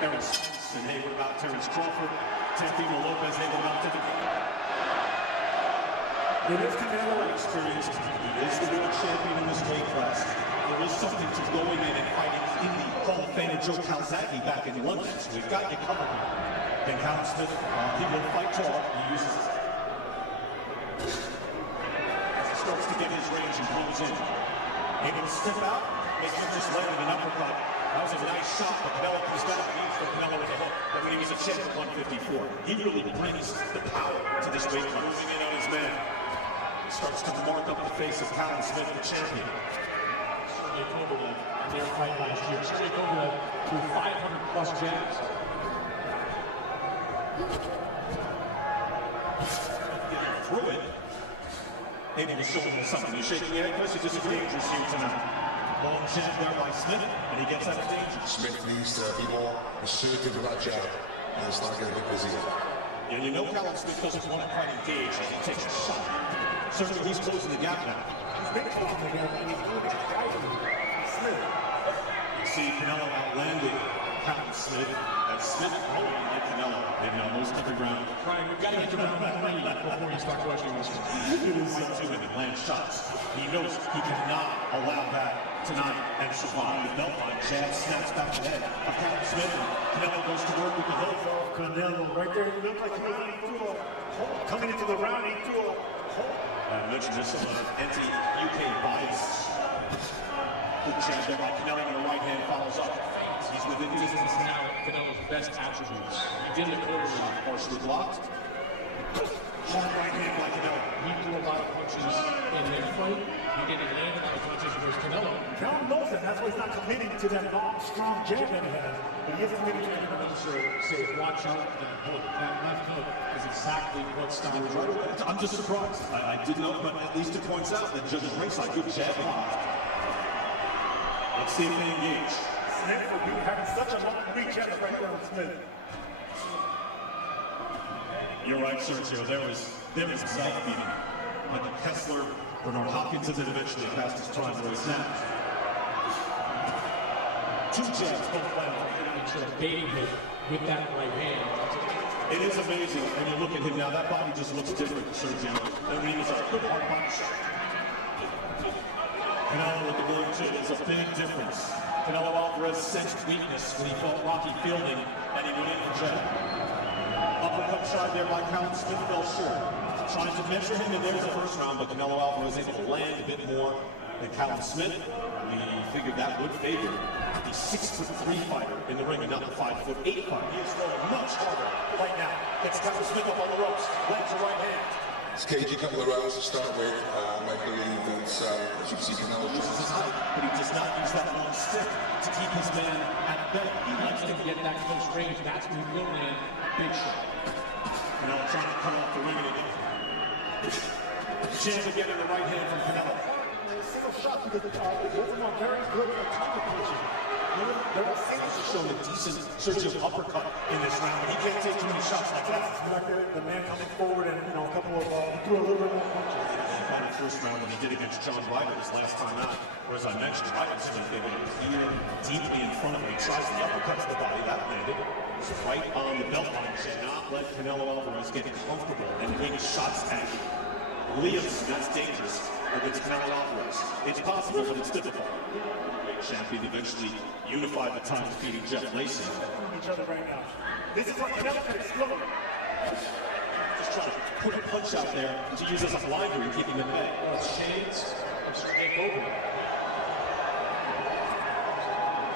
Aaron Spence and Hayward about Terrence Crawford. Teofimo Lopez, Hayward about Timothy. It is Canelo experienced. He is the world champion in this weight class. There is something to going in and fighting in the Hall of Famer Joe Calzaghe back in London. So we've got you covered here. And Callum Smith, he will fight tall. He uses it. As he starts to get his range and pulls in. Able to step out, makes him just landed an uppercut. That was a nice shot, but Canelo has got a beat for Canelo with a hook. I mean, he was a champ at 154. He really brings the power to this weight class. Moving in on his man. Starts to mark up the face of Callum Smith, the champion. Sergey Kovalev in their fight last year. Sergey Kovalev threw 500 plus jabs. Getting through it. Maybe he's showing him something. He's shaking your head, Chris. He's just dangerous here tonight. Long jab there by Smith, and he gets out of danger. Smith needs to be more assertive with that jab and start getting a bit busier. Yeah, you know Callum Smith doesn't want to quite engage as he takes a shot. Certainly he's closing the gap now. He's been closing the gap, and he's doing it quietly. Smith. You see Canelo outlanding Callum Smith, and Smith rolling like Canelo in almost every round. Brian, we've got to get to round 3 before you start questioning this one. It is to him and land shots. He knows he cannot allow that tonight and survive. The belt line jab snaps back the head of Callum Smith. Canelo goes to work with the hook. Canelo right there. It looked like he threw a hole. Coming into the round, he threw a hole. I mentioned this anti-UK bias. Good jab there by Canelo and the right hand follows up. He's within distance now. Canelo's best attributes. He did it quarterly. Partially blocked. Hard right hand by Canelo. He threw a lot of punches in their fight. He didn't land a lot of punches versus Canelo. Canelo knows that. That's why he's not committing to that long, strong jab that he has. But he is committing to that. Say, watch out for that hook. That left hook is exactly what stopped him. I'm just surprised. I didn't know, but at least it points out that Judge Ringside, good jab. Let's see if they engage. Smith will be having such a long reach at right there with Smith. You're right, Sergio. There was mouth beating. Like Kessler, Bernard Hopkins, and then eventually past his prime where he snapped. Two jabs, both landed. It's a baiting hit with that right hand. It is amazing when you look at him now. That body just looks different, Sergio. I mean, it's a good hard body shot. Canelo with the blue too is a big difference. Canelo Alvarez sensed weakness when he fought Rocky Fielding, and he went in for jab. Uppercut shot there by Callum Smith fell short. Trying to measure him, and there's the first round, but Canelo Alvarez able to land a bit more than Callum Smith. We figured that would favor the 6'3" fighter in the ring and not the 5'8" fighter. He is throwing much harder right now. Gets Callum Smith up on the ropes, lands a right hand. It's cagey couple of rounds to start with. I believe that, as you see, Canelo uses his height, but he does not use that long stick to keep his man at bay. He likes to get that close range. That's when he will land big shot. Canelo trying to cut off the ring again. Jab again in the right hand from Canelo. Single shot because both of them are very good at counter punching. They're all singles. Showing a decent Sergio uppercut in this round. He can't take too many shots like that. Like the man coming forward and a couple of he threw a little bit more punches. He fought in the first round when he did against John Ryder his last time out. Or as I mentioned, Ryder's been able to clear deeply in front of him. He tries the uppercut to the body. That landed. It's right on the belt line. Should not let Canelo Alvarez get comfortable and wing shots at Liam's. That's dangerous against Canelo Alvarez. It's possible, but it's difficult. Champion eventually unified the time defeating Jeff Lacey. Each other right now. This is what Canelo can explode. Just trying to put a punch out there to use as a blinder and keep him at bay. Well, shades of Sergey Kovalev.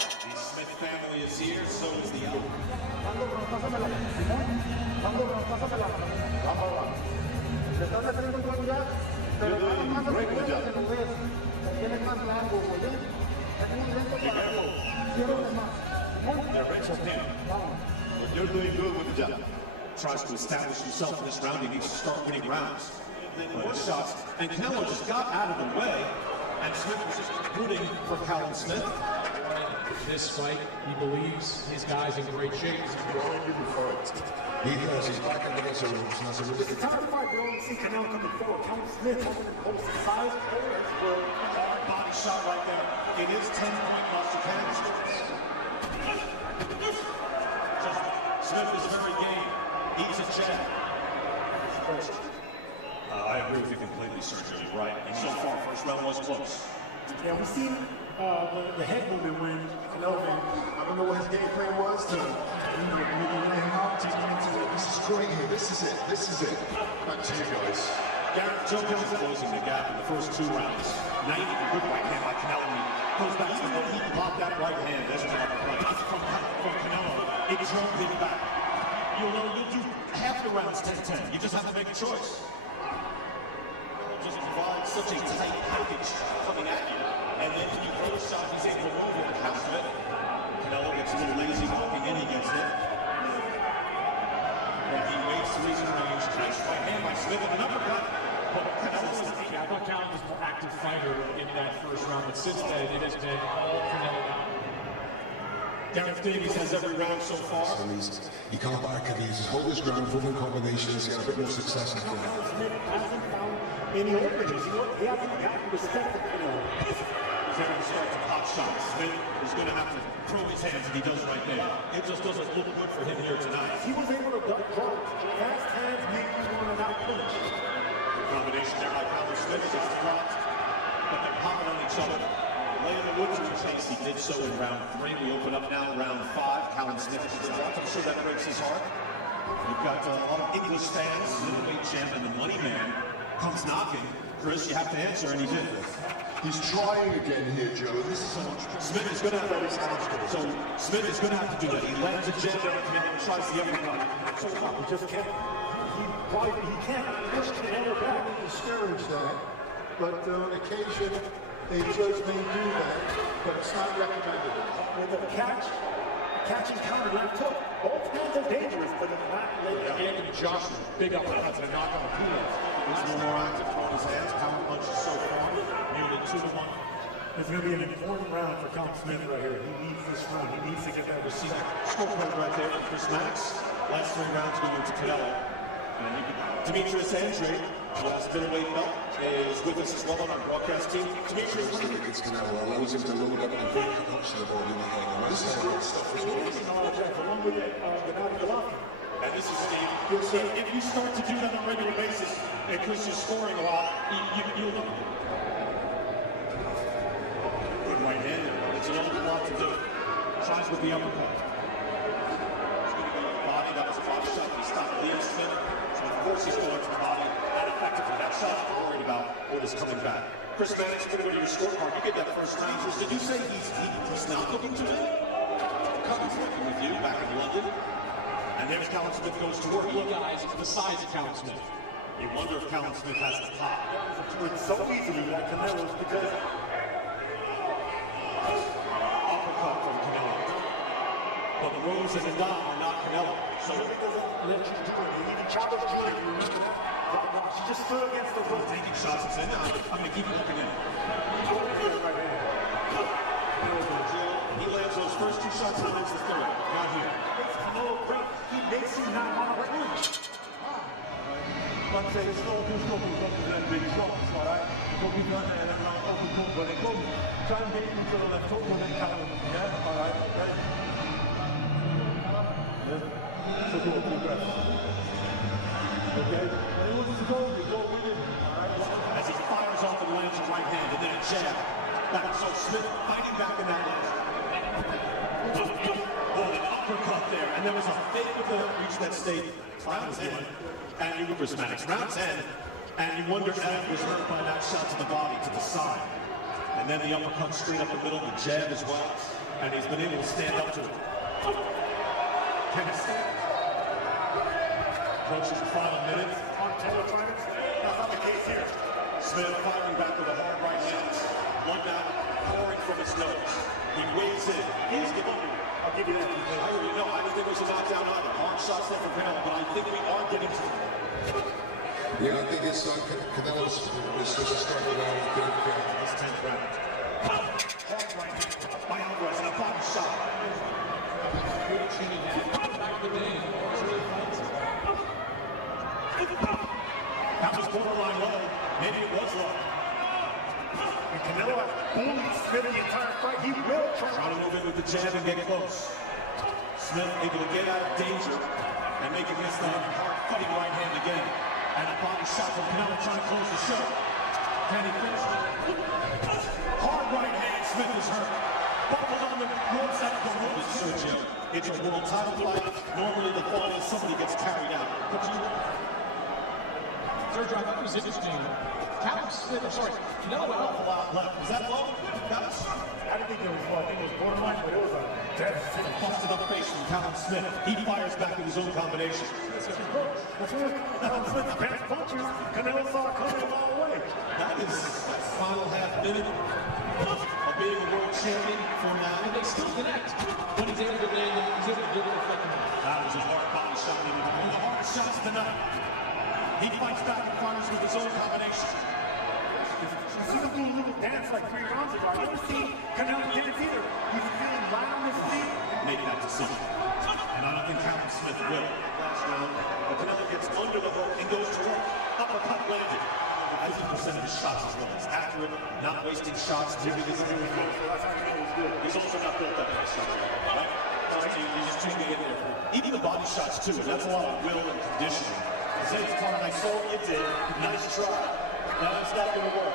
The Smith family is here, so is the other. But you're doing good with the jab. Tries to establish himself in this round. He needs to start winning rounds. More shots. And Canelo just got out of the way. And Smith was just rooting for Callum Smith. This fight, he believes his guy's in great shape. he does. He's back in the ring, so it's It's a time to fight. We only see Canelo coming forward. Callum Smith holding close to size. Body shot right there. It is 10-point loss to Canelo. Yeah, we seen the head movement when Canelo, I don't know what his game plan was to, maybe lay him out to get into it. This is great here. This is it. This is it. Back to you guys. Joe Jones closing the gap in the first 2 rounds. 90, good right hand by Canelo. Goes back to the he blocked that right hand. That's an uppercut from Canelo. It drove him back. You'll do half the rounds 10-10. You just have to make a choice. Just provide such a tight package coming at you. And then when you throw a shot, he's able to move it half of it. Canelo gets a little lazy walking in, he gets it. When he waits till he's in range, nice right hand by Smith and an uppercut. But Canelo's not. I thought Callum was a more active fighter in that first round, but since then it has been all Canelo. Gareth Davies has every round so far. He can't back it. He's hold his ground, moving combinations, get a bit more success in the Callum Smith hasn't found any openings. He hasn't gotten respect from Canelo. He's going to start to pop shots. Smith is going to have to throw his hands, and he does right there. It just doesn't look good for him here tonight. He was able to duck drugs. Fast hands make you want to not punch. Combination there by Callum Smith is just dropped, but they're popping on each other. Laying the wood to the chase. He did so in round 3. We open up now round 5. Callum Smith is dropped. I'm sure that breaks his heart. You've got a lot of English fans, middleweight champ, and the money man comes knocking. Chris, you have to answer, and he did. He's trying again here, Joe. This is Smith is going to have to. So Smith is going to have to do that. He lands a jab there and tries the uppercut. So he just can't. He can't push Canelo back. discourage that, but on occasion a judge may do that, but it's not recommended. With a catching counter left hook. Both hands are dangerous, but it's not late. Anthony Joshua, big uppercuts and a knock on the pull. He's a little more active throwing his hands. Power punches so far. Nearly 2-1. It's going to be an important round for Callum Smith right here. He needs this round. He needs to get that receipt. Scorecard right there for Chris Max. Last 3 rounds going to Canelo. And Demetrius Andre, last middleweight belt, is with us as well on our broadcast team. Demetrius, what do you think? It's Canelo allows him to load up and break punch the ball in the hand. This is great stuff as well. Along with Gennady Golovkin. And this is Steve. If you start to do that on a regular basis, and Chris is scoring a lot, you'll look. Good right hand there. It's an awful lot to do. Tries with the uppercut. He's going to go to the body. That was a body shot. He stopped Liam Smith. So of course he's going to the body. And effectively, that shot we're worried about what is coming back. Chris Mannix, going to go to your scorecard. You get that first round. Did you say he's not looking to win? Callum's working with you back in London. And there's Callum Smith goes to work. Look, guys, the size of Callum Smith. You wonder if Callum Smith has the pop. It's so easily that Canelo's because Uppercut from Canelo. But the Rose and the Dom are not Canelo. So he doesn't let you do it. He even chopped up joint. You remember that? She just stood against the rope. taking shots and saying, I'm going to keep looking in. He lands those first 2 shots and lands the 3rd. Not here. He makes you not want to punch. But say slow to them big shots, alright? So we got an open hook when it comes. Try and get him to the left hook and then Callum, yeah? Alright, okay? Yeah. So go deep breath. Okay? When he wants to go, you go with him, alright? As he fires off and lands a right hand and then a jab. Back, so Smith fighting back in that left. Uppercut there, and there was a fake with the reach that stayed. Round 10, and you were Maddox. Round 10, and you wonder if Ed was hurt by that shot to the body, to the side. And then the uppercut straight up the middle, the jab as well. And he's been able to stand up to it. Can he stand? Approaching the final minute. On teletronics, that's not the case here. Smith firing back with a hard right hand. One down, pouring from his nose. He weighs in. He's the one. I'll give you that. I already know. I didn't think it was a knockdown either. Hard shots there from Canelo, but I think we are getting to it. Yeah, I think it's Canelo's supposed to start the round. I think This 10th round. Hard right hand by Alvarez and a body shot. Good chinny hand. Back of the day. That was borderline low. Maybe it was low. And Canelo has bullied Smith the entire fight. He will try. Trying to move in with the jab and get close. Smith able to get out of danger and make him miss the hard cutting right hand again. And a body shot from Canelo trying to close the show. Can he finish it? Hard right Smith is hurt. Buckled on the ropes at the ropes. Sergio, it's a world title fight. Normally the thought is somebody gets carried out. But Sergio, I thought it was interesting. Callum Smith, Canelo an awful lot left. Was that low? Guys? I didn't think it was low. I think it was borderline, but it was a dead finish. Busted up face from Callum Smith. He fires back with his own combination. That's what Callum Smith's best punches. Canelo saw it coming a long way. That is final half minute of being a world champion for now. and they still connect. When he's able to land, he's able to do it effectively. That was a hard body shot. One of the hardest shots of the night. He fights back and fires with his own combination. You see him do a little dance like 3 rounds ago. I never seen Canelo did it either. He's feeling light on his feet. Make that decision. And I don't think Callum Smith will. Last round, but Canelo gets under the hook and goes to work. Uppercut landed. 50% of his shots as well. He's accurate, not wasting shots. He's also not built that much shot. Right? He's just taking it there. Even the body shots too, and that's a lot of will and conditioning. Zay's part, I saw what you did. Nice try. No, it's not going to work.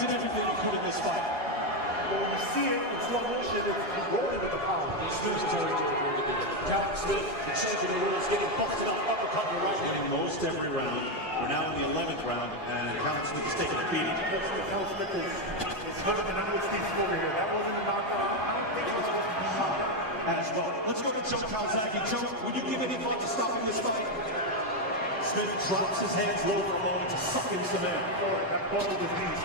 Did everything you could in this fight. But when you see it in slow motion, he's rolling with the power. He's losing territory. Callum Smith, the champion of the world, is getting busted up, uppercut in the right hand. Most every round. We're now in the 11th round, and Callum Smith is taking a beating. Callum Smith is hurt, and I'm with Steve over here. That wasn't a knockout. I don't think it was supposed to be a knockout. As well. Let's go to Joe Calzaghe. Joe, would you give any thought to stopping this fight? Smith drops his hands low for a moment to suck in some air. That ball with his knees.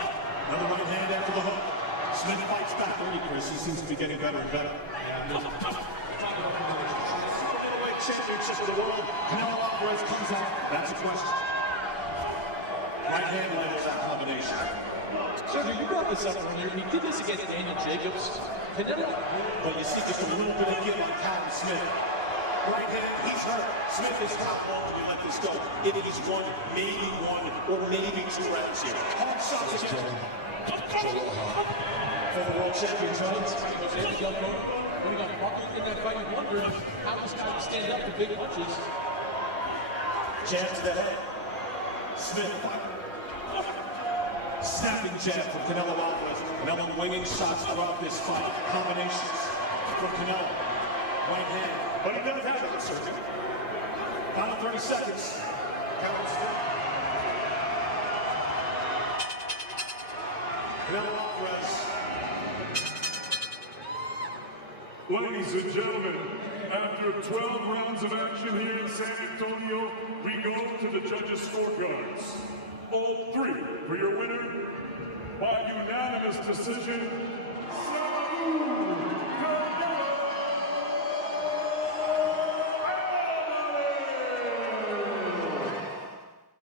Another right hand after the hook. Smith fights back early, Chris. He seems to be getting better and better. Middleweight championship of the world. Canelo Alvarez comes out. That's a question. Right hand lands that combination. Sergio, you brought this up earlier. He did this against Daniel Jacobs. Canelo, But you see just a little bit of give on Callum Smith. Right hand, he's hurt. Smith is how long do we let this go? It is one, or maybe 2 rounds here. Hard shots again. For the world champion, when he got buckled in that fight, you wondered how this guy would stand up to big punches. Jab to the head. Smith. Snapping jab from Canelo Alvarez. Canelo winging shots throughout this fight. Combinations from Canelo. Right hand. But he does have it, Sergio. Final 30 seconds. Callum Smith. Canelo Alvarez. Ladies and gentlemen, after 12 rounds of action here in San Antonio, we go to the judges' scorecards. All 3 for your winner by unanimous decision,